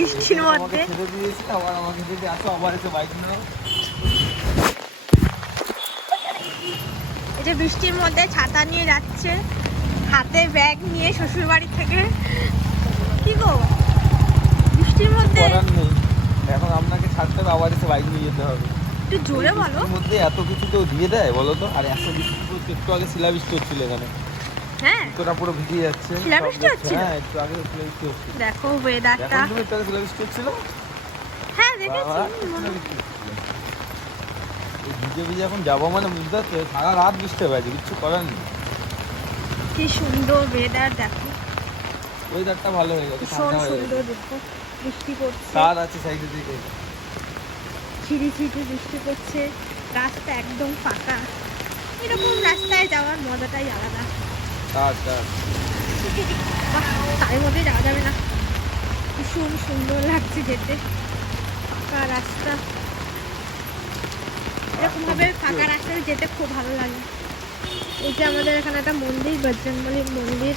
বৃষ্টির মধ্যে ছেড়ে দিয়েছি, আবার আমাকে যদি আসো আবার এসে বাইক নাও। এই যে বৃষ্টির মধ্যে ছাতা নিয়ে যাচ্ছে, হাতে ব্যাগ নিয়ে শ্বশুর বাড়ি থেকে। কি গো বৃষ্টির মধ্যে করার নেই, এখন আপনাকে ছাড়তে হবে, আবার এসে বাইক নিয়ে যেতে হবে। একটু জোরে বলো। বৃষ্টির মধ্যে এত কিছু কেউ দিয়ে দেয় বলো তো? আর এত বৃষ্টি পড়ছে, একটু আগে শিলাবৃষ্টি হচ্ছিল এখানে, হ্যাঁ তোরা পুরো ভিজে যাচ্ছে। শিলাবৃষ্টি সব হচ্ছিল? হ্যাঁ, একটু আগে শিলাবৃষ্টি হচ্ছিল। দেখো ওয়েদারটা। এখন তুমি একটু আগে শিলাবৃষ্টি হচ্ছিল? হ্যাঁ দেখেছি। বাবা, শিলাবৃষ্টি হচ্ছিল। এই ভিজে ভিজে এখন যাবো মানে বুঝতে পারছো, সারা রাত বৃষ্টি হবে, কিছু করার নেই। কি সুন্দর ওয়েদার দেখো, ওয়েদারটা ভালো হয়ে গেছে, ভীষণ ঠান্ডা হয়ে সুন্দর। গেছে। দেখো বৃষ্টি পড়ছে, তার আছে সাইডে দিকে। ছিড়ি ছিটি বৃষ্টি পড়ছে, রাস্তা একদম ফাঁকা। এরকম রাস্তায় যাওয়ার মজাটাই আলাদা। তার বাহ, তার মধ্যে যাওয়া যাবে না, ভীষণ সুন্দর লাগছে যেতে। ফাঁকা রাস্তা, এরকম ভাবে ফাঁকা রাস্তায় যেতে খুব ভালো লাগে। এই যে আমাদের এখানে একটা মন্দির, বজরংবলী মন্দির,